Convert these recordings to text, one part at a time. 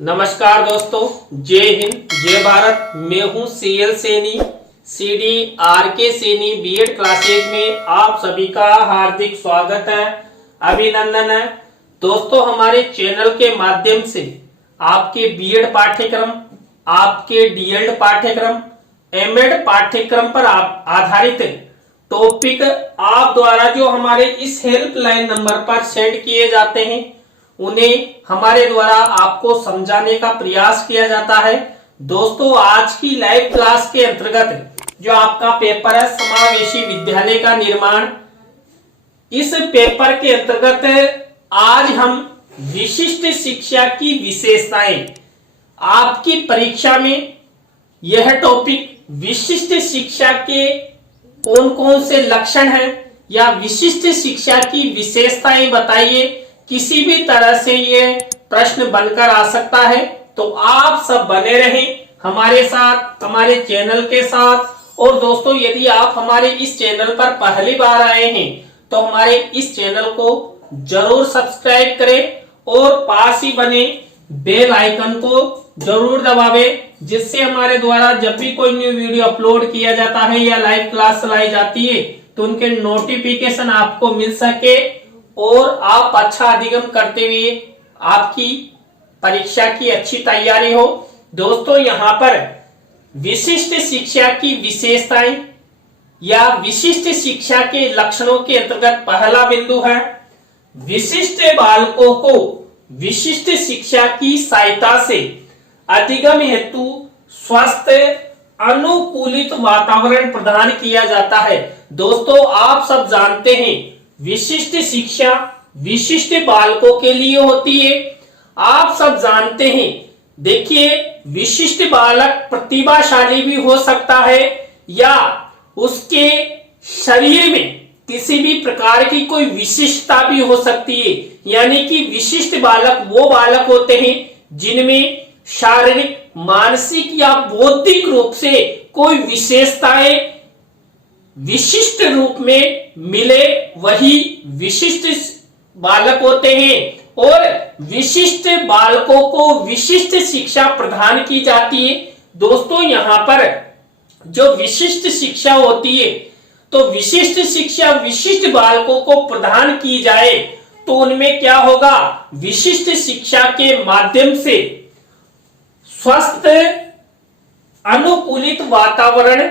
नमस्कार दोस्तों, जय हिंद जय भारत। मैं हूं CL Saini, CD RK Saini BEd classes में आप सभी का हार्दिक स्वागत है, अभिनंदन है। दोस्तों, हमारे चैनल के माध्यम से आपके बीएड पाठ्यक्रम, आपके डीएलएड पाठ्यक्रम, एमएड पाठ्यक्रम पर आधारित टॉपिक आप द्वारा जो हमारे इस हेल्पलाइन नंबर पर सेंड किए जाते हैं उन्हें हमारे द्वारा आपको समझाने का प्रयास किया जाता है। दोस्तों, आज की लाइव क्लास के अंतर्गत जो आपका पेपर है समावेशी विद्यालय का निर्माण, इस पेपर के अंतर्गत आज हम विशिष्ट शिक्षा की विशेषताएं, आपकी परीक्षा में यह टॉपिक विशिष्ट शिक्षा के कौन कौन से लक्षण हैं या विशिष्ट शिक्षा की विशेषताएं बताइए, किसी भी तरह से ये प्रश्न बनकर आ सकता है। तो आप सब बने रहें हमारे साथ, हमारे चैनल के साथ। और दोस्तों, यदि आप हमारे इस चैनल पर पहली बार आए हैं तो हमारे इस चैनल को जरूर सब्सक्राइब करें और पास ही बने बेल आइकन को जरूर दबावें, जिससे हमारे द्वारा जब भी कोई न्यू वीडियो अपलोड किया जाता है या लाइव क्लास चलाई जाती है तो उनके नोटिफिकेशन आपको मिल सके और आप अच्छा अधिगम करते हुए आपकी परीक्षा की अच्छी तैयारी हो। दोस्तों, यहाँ पर विशिष्ट शिक्षा की विशेषताएं या विशिष्ट शिक्षा के लक्षणों के अंतर्गत पहला बिंदु है विशिष्ट बालकों को विशिष्ट शिक्षा की सहायता से अधिगम हेतु स्वस्थ अनुकूलित वातावरण प्रदान किया जाता है। दोस्तों, आप सब जानते हैं विशिष्ट शिक्षा विशिष्ट बालकों के लिए होती है। आप सब जानते हैं, देखिए, विशिष्ट बालक प्रतिभाशाली भी हो सकता है या उसके शरीर में किसी भी प्रकार की कोई विशिष्टता भी हो सकती है। यानी कि विशिष्ट बालक वो बालक होते हैं जिनमें शारीरिक, मानसिक या बौद्धिक रूप से कोई विशेषताएं विशिष्ट रूप में मिले, वही विशिष्ट बालक होते हैं। और विशिष्ट बालकों को विशिष्ट शिक्षा प्रदान की जाती है। दोस्तों, यहाँ पर जो विशिष्ट शिक्षा होती है, तो विशिष्ट शिक्षा विशिष्ट बालकों को प्रदान की जाए तो उनमें क्या होगा, विशिष्ट शिक्षा के माध्यम से स्वस्थ अनुकूलित वातावरण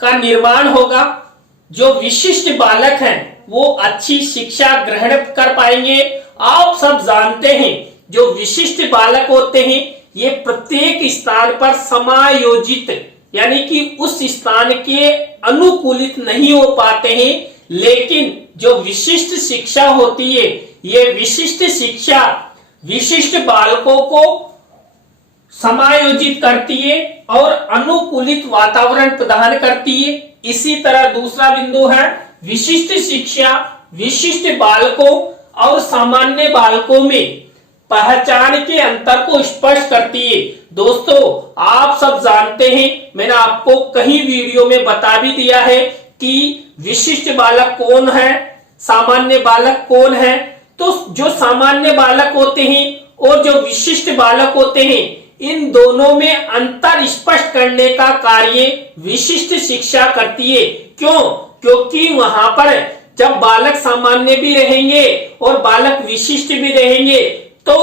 का निर्माण होगा। जो विशिष्ट बालक हैं वो अच्छी शिक्षा ग्रहण कर पाएंगे। आप सब जानते हैं जो विशिष्ट बालक होते हैं ये प्रत्येक स्थान पर समायोजित यानी कि उस स्थान के अनुकूलित नहीं हो पाते हैं, लेकिन जो विशिष्ट शिक्षा होती है ये विशिष्ट शिक्षा विशिष्ट बालकों को समायोजित करती है और अनुकूलित वातावरण प्रदान करती है। इसी तरह दूसरा बिंदु है विशिष्ट शिक्षा विशिष्ट बालकों और सामान्य बालकों में पहचान के अंतर को स्पष्ट करती है। दोस्तों, आप सब जानते हैं, मैंने आपको कई वीडियो में बता भी दिया है कि विशिष्ट बालक कौन है, सामान्य बालक कौन है। तो जो सामान्य बालक होते हैं और जो विशिष्ट बालक होते हैं, इन दोनों में अंतर स्पष्ट करने का कार्य विशिष्ट शिक्षा करती है। क्यों? क्योंकि वहां पर जब बालक सामान्य भी रहेंगे और बालक विशिष्ट भी रहेंगे तो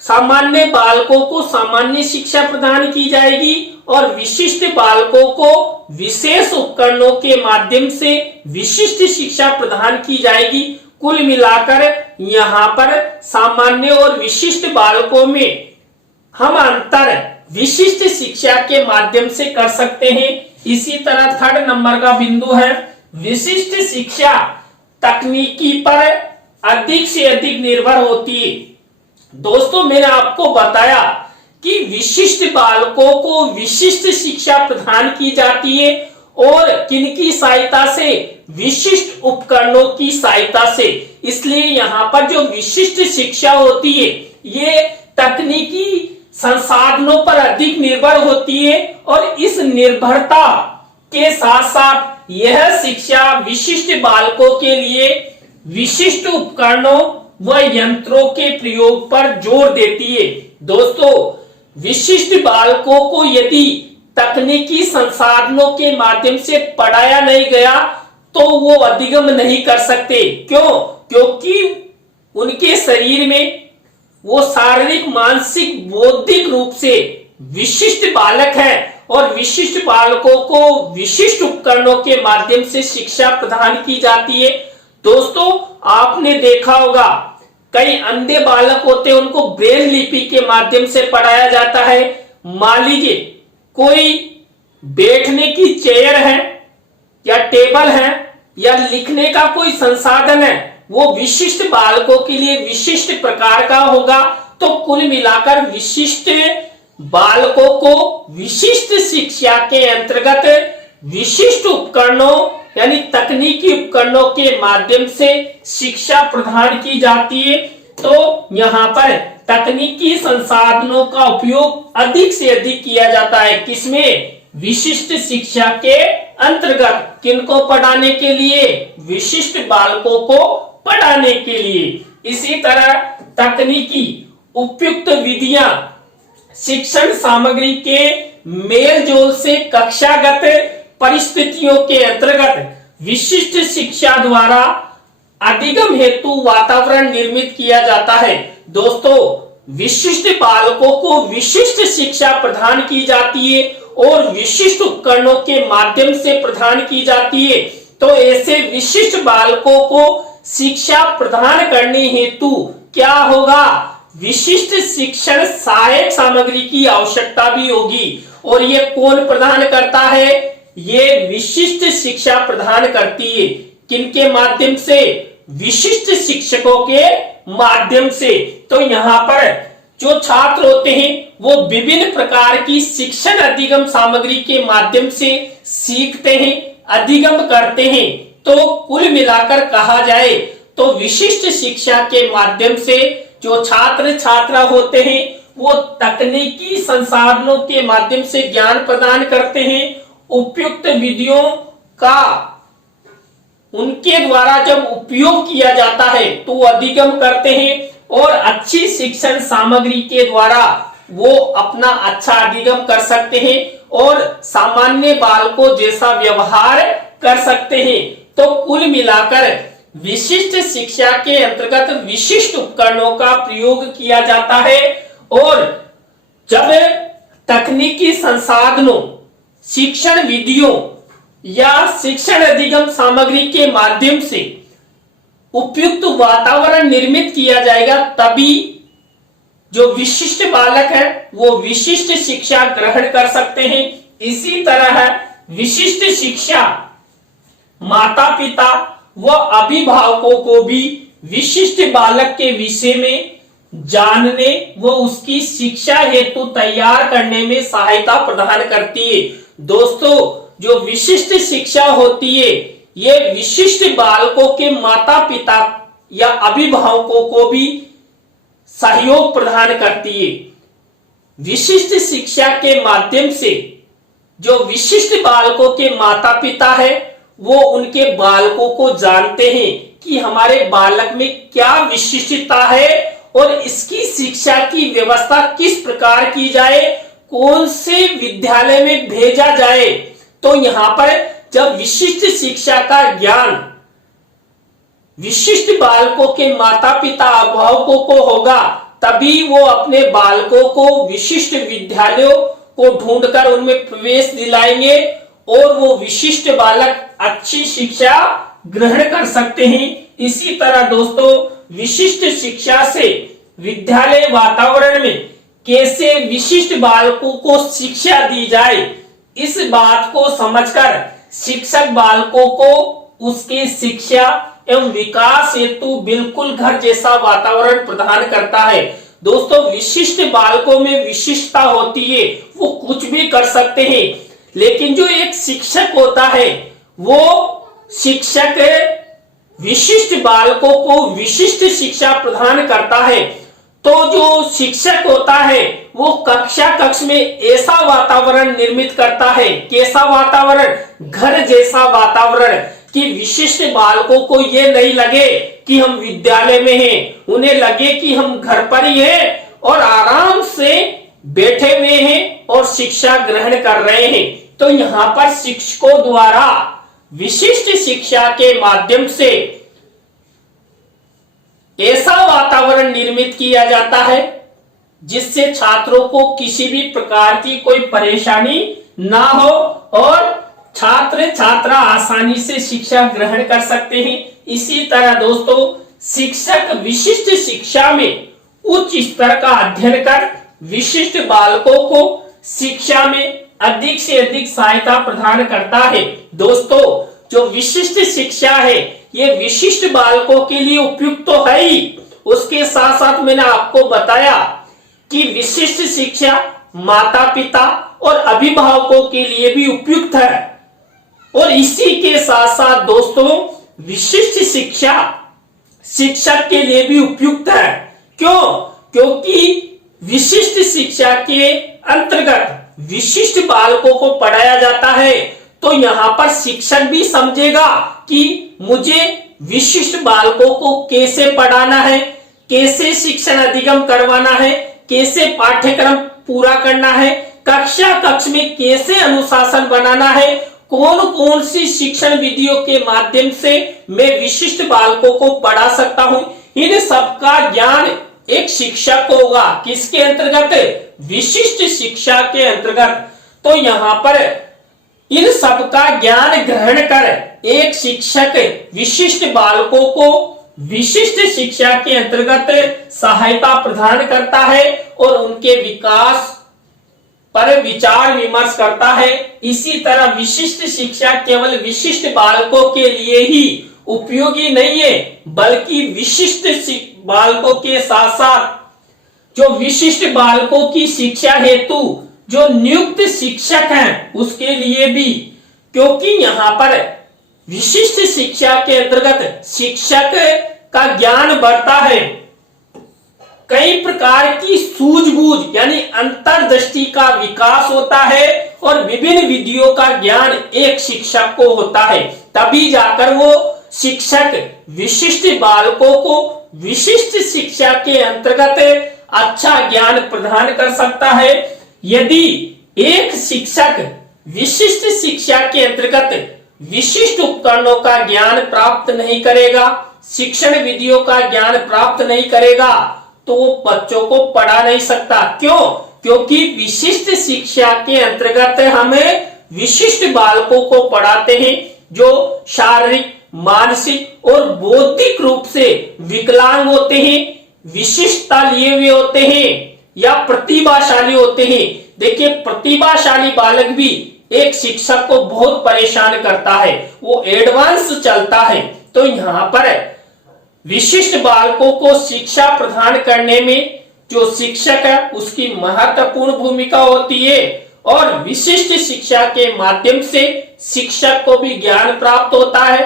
सामान्य बालकों को सामान्य शिक्षा प्रदान की जाएगी और विशिष्ट बालकों को विशेष उपकरणों के माध्यम से विशिष्ट शिक्षा प्रदान की जाएगी। कुल मिलाकर यहाँ पर सामान्य और विशिष्ट बालकों में हम अंतर विशिष्ट शिक्षा के माध्यम से कर सकते हैं। इसी तरह थर्ड नंबर का बिंदु है विशिष्ट शिक्षा तकनीकी पर अधिक से अधिक निर्भर होती है। दोस्तों, मैंने आपको बताया कि विशिष्ट बालकों को विशिष्ट शिक्षा प्रदान की जाती है और किनकी सहायता से, विशिष्ट उपकरणों की सहायता से। इसलिए यहाँ पर जो विशिष्ट शिक्षा होती है ये तकनीकी संसाधनों पर अधिक निर्भर होती है और इस निर्भरता के साथ साथ यह शिक्षा विशिष्ट बालकों के लिए विशिष्ट उपकरणों वह यंत्रों के प्रयोग पर जोर देती है। दोस्तों, विशिष्ट बालकों को यदि तकनीकी संसाधनों के माध्यम से पढ़ाया नहीं गया तो वो अधिगम नहीं कर सकते। क्यों? क्योंकि उनके शरीर में वो शारीरिक, मानसिक, बौद्धिक रूप से विशिष्ट बालक है और विशिष्ट बालकों को विशिष्ट उपकरणों के माध्यम से शिक्षा प्रदान की जाती है। दोस्तों, आपने देखा होगा कई अंधे बालक होते हैं, उनको ब्रेल लिपि के माध्यम से पढ़ाया जाता है। मान लीजिए कोई बैठने की चेयर है या टेबल है या लिखने का कोई संसाधन है, वो विशिष्ट बालकों के लिए विशिष्ट प्रकार का होगा। तो कुल मिलाकर विशिष्ट बालकों को विशिष्ट शिक्षा के अंतर्गत विशिष्ट उपकरणों यानी तकनीकी उपकरणों के माध्यम से शिक्षा प्रदान की जाती है। तो यहाँ पर तकनीकी संसाधनों का उपयोग अधिक से अधिक किया जाता है। किसमें? विशिष्ट शिक्षा के अंतर्गत। किनको पढ़ाने के लिए? विशिष्ट बालकों को पढ़ाने के लिए। इसी तरह तकनीकी उपयुक्त विधियां शिक्षण सामग्री के मेल जोल से कक्षागत परिस्थितियों के अंतर्गत विशिष्ट शिक्षा द्वारा अधिगम हेतु वातावरण निर्मित किया जाता है। दोस्तों, विशिष्ट बालकों को विशिष्ट शिक्षा प्रदान की जाती है और विशिष्ट उपकरणों के माध्यम से प्रदान की जाती है। तो ऐसे विशिष्ट बालकों को शिक्षा प्रदान करने हेतु क्या होगा? विशिष्ट शिक्षण सहायक सामग्री की आवश्यकता भी होगी। और ये कौन प्रदान करता है? ये विशिष्ट शिक्षा प्रदान करती है। किनके माध्यम से? विशिष्ट शिक्षकों के माध्यम से। तो यहाँ पर जो छात्र होते हैं वो विभिन्न प्रकार की शिक्षण अधिगम सामग्री के माध्यम से सीखते हैं, अधिगम करते हैं। तो कुल मिलाकर कहा जाए तो विशिष्ट शिक्षा के माध्यम से जो छात्र छात्रा होते हैं वो तकनीकी संसाधनों के माध्यम से ज्ञान प्रदान करते हैं। उपयुक्त विधियों का उनके द्वारा जब उपयोग किया जाता है तो अधिगम करते हैं और अच्छी शिक्षण सामग्री के द्वारा वो अपना अच्छा अधिगम कर सकते हैं और सामान्य बालकों जैसा व्यवहार कर सकते हैं। तो कुल मिलाकर विशिष्ट शिक्षा के अंतर्गत विशिष्ट उपकरणों का प्रयोग किया जाता है और जब तकनीकी संसाधनों, शिक्षण विधियों या शिक्षण अधिगम सामग्री के माध्यम से उपयुक्त वातावरण निर्मित किया जाएगा, तभी जो विशिष्ट बालक है वो विशिष्ट शिक्षा ग्रहण कर सकते हैं। इसी तरह विशिष्ट शिक्षा माता पिता व अभिभावकों को भी विशिष्ट बालक के विषय में जानने व उसकी शिक्षा हेतु तैयार करने में सहायता प्रदान करती है। दोस्तों, जो विशिष्ट शिक्षा होती है ये विशिष्ट बालकों के माता पिता या अभिभावकों को भी सहयोग प्रदान करती है। विशिष्ट शिक्षा के माध्यम से जो विशिष्ट बालकों के माता पिता है वो उनके बालकों को जानते हैं कि हमारे बालक में क्या विशिष्टता है और इसकी शिक्षा की व्यवस्था किस प्रकार की जाए, कौन से विद्यालय में भेजा जाए। तो यहाँ पर जब विशिष्ट शिक्षा का ज्ञान विशिष्ट बालकों के माता पिता अभिभावकों को होगा तभी वो अपने बालकों को विशिष्ट विद्यालयों को ढूंढकर उनमें प्रवेश दिलाएंगे और वो विशिष्ट बालक अच्छी शिक्षा ग्रहण कर सकते हैं। इसी तरह दोस्तों, विशिष्ट शिक्षा से विद्यालय वातावरण में कैसे विशिष्ट बालकों को शिक्षा दी जाए, इस बात को समझकर शिक्षक बालकों को उसकी शिक्षा एवं विकास हेतु बिल्कुल घर जैसा वातावरण प्रदान करता है। दोस्तों, विशिष्ट बालकों में विशिष्टता होती है, वो कुछ भी कर सकते हैं, लेकिन जो एक शिक्षक होता है वो शिक्षक विशिष्ट बालकों को विशिष्ट शिक्षा प्रदान करता है। तो जो शिक्षक होता है वो कक्ष में ऐसा वातावरण निर्मित करता है, कैसा वातावरण? घर जैसा वातावरण, कि विशिष्ट बालकों को ये नहीं लगे कि हम विद्यालय में हैं, उन्हें लगे कि हम घर पर ही हैं और आराम से बैठे हुए हैं और शिक्षा ग्रहण कर रहे हैं। तो यहाँ पर शिक्षकों द्वारा विशिष्ट शिक्षा के माध्यम से ऐसा वातावरण निर्मित किया जाता है जिससे छात्रों को किसी भी प्रकार की कोई परेशानी ना हो और छात्र छात्रा आसानी से शिक्षा ग्रहण कर सकते हैं। इसी तरह दोस्तों, शिक्षक विशिष्ट शिक्षा में उच्च स्तर का अध्ययन कर विशिष्ट बालकों को शिक्षा में अधिक से अधिक सहायता प्रदान करता है। दोस्तों, जो विशिष्ट शिक्षा है ये विशिष्ट बालकों के लिए उपयुक्त तो है ही, उसके साथ साथ मैंने आपको बताया कि विशिष्ट शिक्षा माता पिता और अभिभावकों के लिए भी उपयुक्त है। और इसी के साथ साथ दोस्तों, विशिष्ट शिक्षा शिक्षक के लिए भी उपयुक्त है। क्यों? क्योंकि विशिष्ट शिक्षा के अंतर्गत विशिष्ट बालकों को पढ़ाया जाता है, तो यहाँ पर शिक्षक भी समझेगा कि मुझे विशिष्ट बालकों को कैसे पढ़ाना है, कैसे शिक्षण अधिगम करवाना है, कैसे पाठ्यक्रम पूरा करना है, कक्षा कक्ष में कैसे अनुशासन बनाना है, कौन कौन सी शिक्षण विधियों के माध्यम से मैं विशिष्ट बालकों को पढ़ा सकता हूं। इन सबका ज्ञान एक शिक्षक को होगा। किसके अंतर्गत? विशिष्ट शिक्षा के अंतर्गत। तो यहाँ पर इन सबका ज्ञान ग्रहण कर एक शिक्षक विशिष्ट बालकों को विशिष्ट शिक्षा के अंतर्गत सहायता प्रदान करता है और उनके विकास पर विचार विमर्श करता है। इसी तरह विशिष्ट शिक्षा केवल विशिष्ट बालकों के लिए ही उपयोगी नहीं है, बल्कि विशिष्ट बालकों के साथ साथ जो विशिष्ट बालकों की शिक्षा हेतु जो नियुक्त शिक्षक हैं उसके लिए भी, क्योंकि यहाँ पर विशिष्ट शिक्षा के अंतर्गत शिक्षक का ज्ञान बढ़ता है, कई प्रकार की सूझबूझ यानी अंतर्दृष्टि का विकास होता है और विभिन्न विधियों का ज्ञान एक शिक्षक को होता है। तभी जाकर वो शिक्षक विशिष्ट बालकों को विशिष्ट शिक्षा के अंतर्गत अच्छा ज्ञान प्रदान कर सकता है। यदि एक शिक्षक विशिष्ट शिक्षा के अंतर्गत विशिष्ट उपकरणों का ज्ञान प्राप्त नहीं करेगा, शिक्षण विधियों का ज्ञान प्राप्त नहीं करेगा, तो वो बच्चों को पढ़ा नहीं सकता। क्यों? क्योंकि विशिष्ट शिक्षा के अंतर्गत हमें विशिष्ट बालकों को पढ़ाते हैं जो शारीरिक, मानसिक और बौद्धिक रूप से विकलांग होते हैं, विशिष्टता लिए हुए होते हैं या प्रतिभाशाली होते हैं। देखिए, प्रतिभाशाली बालक भी एक शिक्षक को बहुत परेशान करता है, वो एडवांस चलता है। तो यहाँ पर विशिष्ट बालकों को शिक्षा प्रदान करने में जो शिक्षक है उसकी महत्वपूर्ण भूमिका होती है और विशिष्ट शिक्षा के माध्यम से शिक्षक को भी ज्ञान प्राप्त होता है,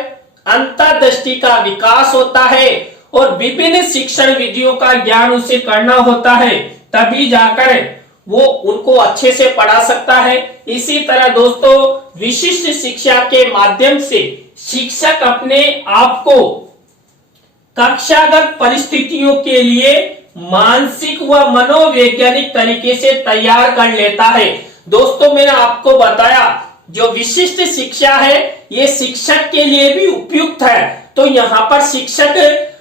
अंतर्दृष्टि का विकास होता है और विभिन्न शिक्षण विधियों का ज्ञान उसे करना होता है, तभी जाकर वो उनको अच्छे से पढ़ा सकता है। इसी तरह दोस्तों, विशिष्ट शिक्षा के माध्यम से शिक्षक अपने आप को कक्षागत परिस्थितियों के लिए मानसिक व मनोवैज्ञानिक तरीके से तैयार कर लेता है। दोस्तों, मैंने आपको बताया जो विशिष्ट शिक्षा है ये शिक्षक के लिए भी उपयुक्त है। तो यहाँ पर शिक्षक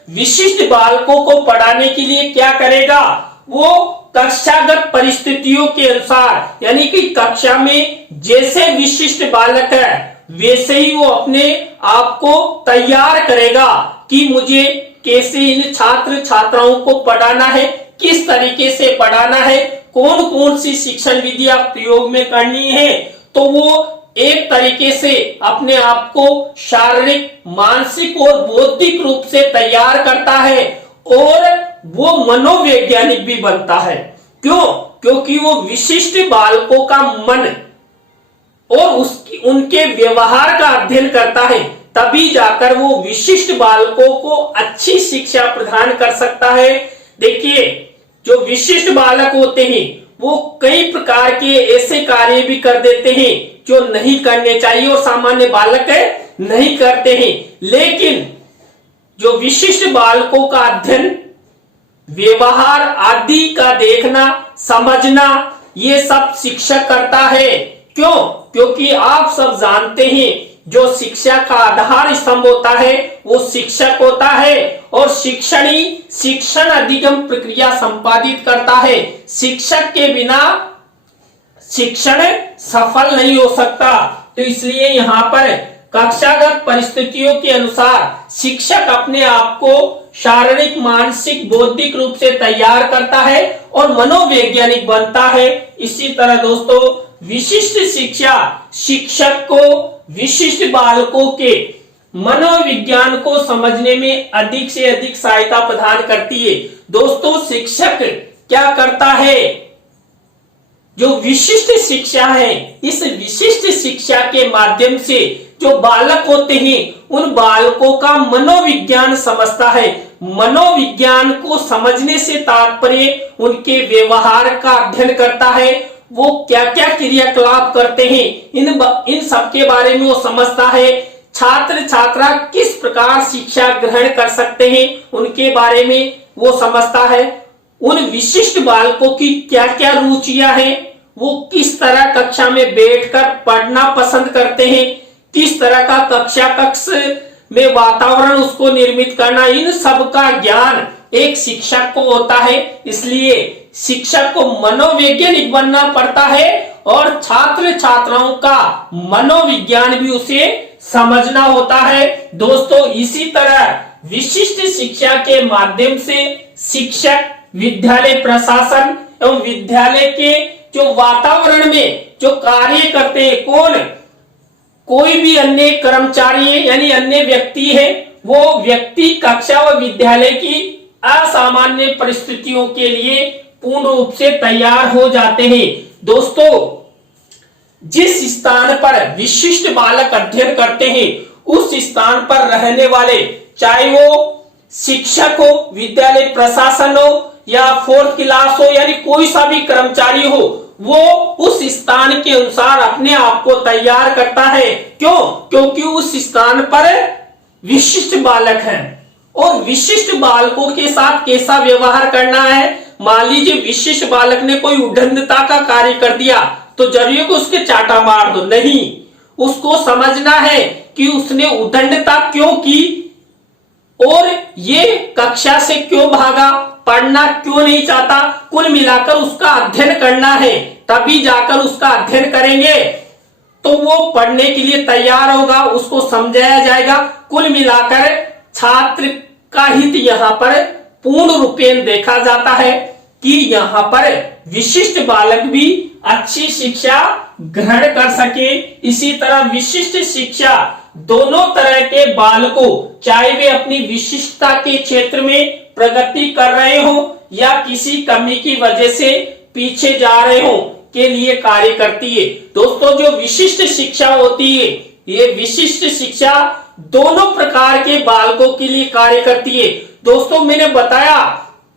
विशिष्ट बालकों को पढ़ाने के लिए क्या करेगा? वो कक्षागत परिस्थितियों के अनुसार, यानी कि कक्षा में जैसे विशिष्ट बालक है वैसे ही वो अपने आप को तैयार करेगा कि मुझे कैसे इन छात्र छात्राओं को पढ़ाना है, किस तरीके से पढ़ाना है, कौन कौन सी शिक्षण विधि आप प्रयोग में करनी है। तो वो एक तरीके से अपने आप को शारीरिक, मानसिक और बौद्धिक रूप से तैयार करता है और वो मनोवैज्ञानिक भी बनता है। क्यों? क्योंकि वो विशिष्ट बालकों का मन और उनके व्यवहार का अध्ययन करता है, तभी जाकर वो विशिष्ट बालकों को अच्छी शिक्षा प्रदान कर सकता है। देखिए, जो विशिष्ट बालक होते हैं वो कई प्रकार के ऐसे कार्य भी कर देते हैं जो नहीं करने चाहिए और सामान्य बालक नहीं करते हैं, लेकिन जो विशिष्ट बालकों का अध्ययन, व्यवहार आदि का देखना, समझना, ये सब शिक्षक करता है। क्यों? क्योंकि आप सब जानते हैं जो शिक्षा का आधार स्तंभ होता है वो शिक्षक होता है, और शिक्षण ही शिक्षण अधिगम प्रक्रिया संपादित करता है। शिक्षक के बिना शिक्षण सफल नहीं हो सकता। तो इसलिए यहाँ पर कक्षागत परिस्थितियों के अनुसार शिक्षक अपने आप को शारीरिक, मानसिक, बौद्धिक रूप से तैयार करता है और मनोवैज्ञानिक बनता है। इसी तरह दोस्तों विशिष्ट शिक्षा शिक्षक को विशिष्ट बालकों के मनोविज्ञान को समझने में अधिक से अधिक सहायता प्रदान करती है। दोस्तों शिक्षक क्या करता है? जो विशिष्ट शिक्षा है, इस विशिष्ट शिक्षा के माध्यम से जो बालक होते हैं उन बालकों का मनोविज्ञान समझता है। मनोविज्ञान को समझने से तात्पर्य उनके व्यवहार का अध्ययन करता है, वो क्या क्या क्रियाकलाप करते हैं इन सब के बारे में वो समझता है। छात्र छात्रा किस प्रकार शिक्षा ग्रहण कर सकते हैं उनके बारे में वो समझता है। उन विशिष्ट बालकों की क्या क्या रुचियां हैं, वो किस तरह कक्षा में बैठकर पढ़ना पसंद करते हैं, किस तरह का कक्ष में वातावरण उसको निर्मित करना, इन सब का ज्ञान एक शिक्षक को होता है। इसलिए शिक्षक को मनोवैज्ञानिक बनना पड़ता है और छात्र छात्राओं का मनोविज्ञान भी उसे समझना होता है। दोस्तों इसी तरह विशिष्ट शिक्षा के माध्यम से शिक्षक विद्यालय प्रशासन एवं विद्यालय के जो वातावरण में जो कार्य करते हैं, कोई भी अन्य कर्मचारी यानी अन्य व्यक्ति है, वो व्यक्ति कक्षा व विद्यालय की असामान्य परिस्थितियों के लिए पूर्ण रूप से तैयार हो जाते हैं। दोस्तों जिस स्थान पर विशिष्ट बालक अध्ययन करते हैं उस स्थान पर रहने वाले, चाहे वो शिक्षक हो, विद्यालय प्रशासन हो या फोर्थ क्लास हो, यानी कोई सा भी कर्मचारी हो, वो उस स्थान के अनुसार अपने आप को तैयार करता है। क्यों? क्योंकि उस स्थान पर विशिष्ट बालक हैं और विशिष्ट बालकों के साथ कैसा व्यवहार करना है। मान लीजिए विशिष्ट बालक ने कोई उद्दंडता का कार्य कर दिया तो जरूरी को उसके चाटा मार दो, नहीं, उसको समझना है कि उसने उद्दंडता क्यों की और ये कक्षा से क्यों भागा, पढ़ना क्यों नहीं चाहता। कुल मिलाकर उसका अध्ययन करना है, तभी जाकर उसका अध्ययन करेंगे तो वो पढ़ने के लिए तैयार होगा, उसको समझाया जाएगा। कुल मिलाकर छात्र का हित यहाँ पर पूर्ण रूपेण देखा जाता है कि यहाँ पर विशिष्ट बालक भी अच्छी शिक्षा ग्रहण कर सके। इसी तरह विशिष्ट शिक्षा दोनों तरह के बालकों, चाहे वे अपनी विशिष्टता के क्षेत्र में प्रगति कर रहे हो या किसी कमी की वजह से पीछे जा रहे हो, के लिए कार्य करती है। दोस्तों जो विशिष्ट शिक्षा होती है, ये विशिष्ट शिक्षा दोनों प्रकार के बालकों के लिए कार्य करती है। दोस्तों मैंने बताया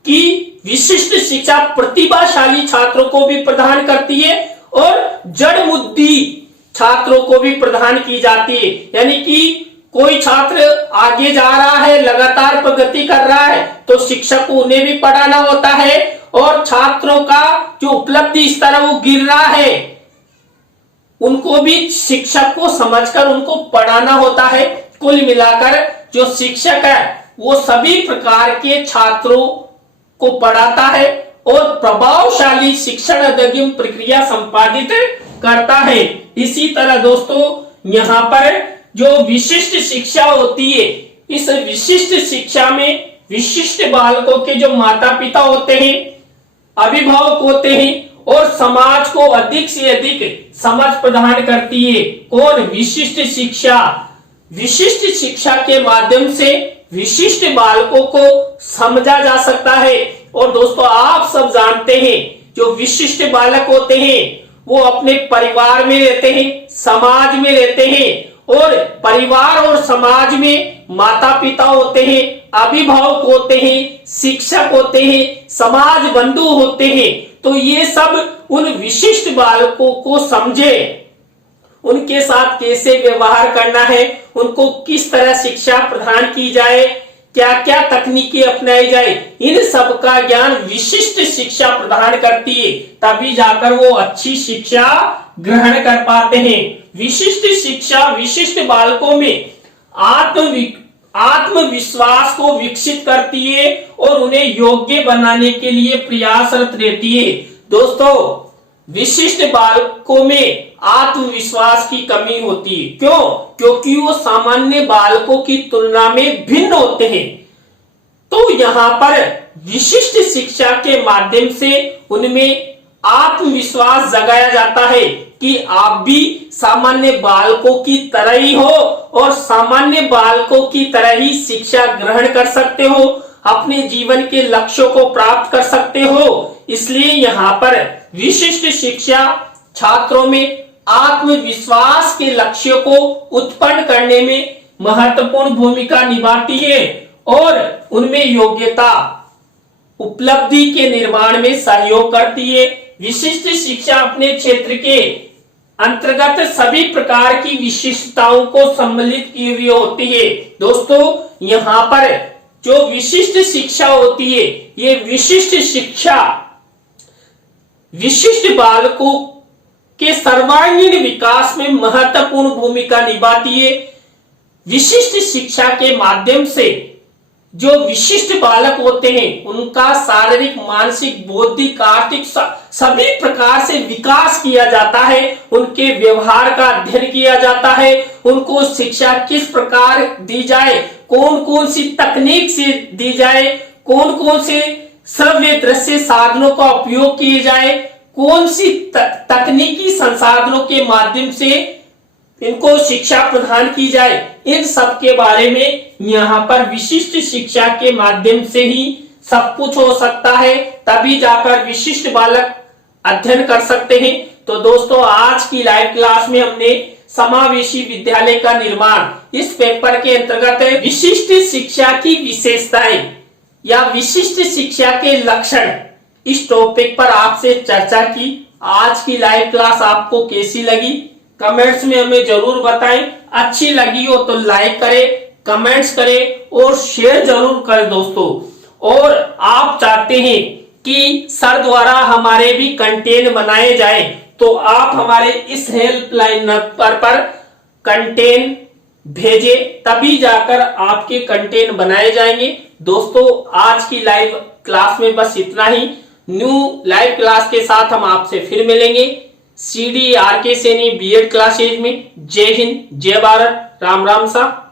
कि विशिष्ट शिक्षा प्रतिभाशाली छात्रों को भी प्रदान करती है और जड़बुद्धि छात्रों को भी प्रदान की जाती है। यानी कि कोई छात्र आगे जा रहा है, लगातार प्रगति कर रहा है, तो शिक्षक को उन्हें भी पढ़ाना होता है, और छात्रों का जो उपलब्धि स्तर है वो गिर रहा है, उनको भी शिक्षक को समझकर उनको पढ़ाना होता है। कुल मिलाकर जो शिक्षक है वो सभी प्रकार के छात्रों को पढ़ाता है और प्रभावशाली शिक्षण अधिगम प्रक्रिया संपादित करता है। इसी तरह दोस्तों यहाँ पर जो विशिष्ट शिक्षा होती है, इस विशिष्ट शिक्षा में विशिष्ट बालकों के जो माता पिता होते हैं, अभिभावक होते हैं, और समाज को अधिक से अधिक समझ प्रदान करती है। कौन? विशिष्ट शिक्षा। विशिष्ट शिक्षा के माध्यम से विशिष्ट बालकों को समझा जा सकता है। और दोस्तों आप सब जानते हैं जो विशिष्ट बालक होते हैं वो अपने परिवार में रहते हैं, समाज में रहते हैं, और परिवार और समाज में माता पिता होते हैं, अभिभावक होते हैं, शिक्षक होते हैं, समाज बंधु होते हैं। तो ये सब उन विशिष्ट बालकों को समझे, उनके साथ कैसे व्यवहार करना है, उनको किस तरह शिक्षा प्रदान की जाए, क्या क्या तकनीकें अपनाई जाए, इन सब का ज्ञान विशिष्ट शिक्षा प्रदान करती है, तभी जाकर वो अच्छी शिक्षा ग्रहण कर पाते हैं। विशिष्ट शिक्षा विशिष्ट बालकों में आत्मविश्वास को विकसित करती है और उन्हें योग्य बनाने के लिए प्रयासरत रहती है। दोस्तों, विशिष्ट बालकों में आत्मविश्वास की कमी होती है। क्यों? क्योंकि वो सामान्य बालकों की तुलना में भिन्न होते हैं। तो यहाँ पर विशिष्ट शिक्षा के माध्यम से उनमें आत्मविश्वास जगाया जाता है कि आप भी सामान्य बालकों की तरह ही हो और सामान्य बालकों की तरह ही शिक्षा ग्रहण कर सकते हो, अपने जीवन के लक्ष्यों को प्राप्त कर सकते हो। इसलिए यहाँ पर विशिष्ट शिक्षा छात्रों में आत्मविश्वास के लक्ष्यों को उत्पन्न करने में महत्वपूर्ण भूमिका निभाती है और उनमें योग्यता उपलब्धि के निर्माण में सहयोग करती है। विशिष्ट शिक्षा अपने क्षेत्र के अंतर्गत सभी प्रकार की विशिष्टताओं को सम्मिलित की हुई होती है। दोस्तों, यहाँ पर जो विशिष्ट शिक्षा होती है, ये विशिष्ट शिक्षा विशिष्ट बालकों के सर्वांगीण विकास में महत्वपूर्ण भूमिका निभाती है। विशिष्ट शिक्षा के माध्यम से जो विशिष्ट बालक होते हैं, उनका शारीरिक, मानसिक, बौद्धिक, आर्थिक सभी प्रकार से विकास किया जाता है। उनके व्यवहार का अध्ययन किया जाता है। उनको शिक्षा किस प्रकार दी जाए, कौन कौन सी तकनीक से दी जाए, कौन कौन से श्रव्य दृश्य साधनों का उपयोग किए जाए, कौन सी तकनीकी संसाधनों के माध्यम से इनको शिक्षा प्रदान की जाए, इन सब के बारे में यहाँ पर विशिष्ट शिक्षा के माध्यम से ही सब कुछ हो सकता है, तभी जाकर विशिष्ट बालक अध्ययन कर सकते हैं। तो दोस्तों, आज की लाइव क्लास में हमने समावेशी विद्यालय का निर्माण इस पेपर के अंतर्गत विशिष्ट शिक्षा की विशेषताएं या विशिष्ट शिक्षा के लक्षण, इस टॉपिक पर आपसे चर्चा की। आज की लाइव क्लास आपको कैसी लगी, कमेंट्स में हमें जरूर बताएं। अच्छी लगी हो तो लाइक करें, कमेंट्स करें और शेयर जरूर करें दोस्तों। और आप चाहते हैं कि सर द्वारा हमारे भी कंटेंट बनाए जाए, तो आप हमारे इस हेल्पलाइन नंबर पर कंटेंट भेजें, तभी जाकर आपके कंटेंट बनाए जाएंगे। दोस्तों, आज की लाइव क्लास में बस इतना ही। न्यू लाइव क्लास के साथ हम आपसे फिर मिलेंगे। CD RK Saini BEd classes में। जय हिंद, जय भारत, राम राम सा।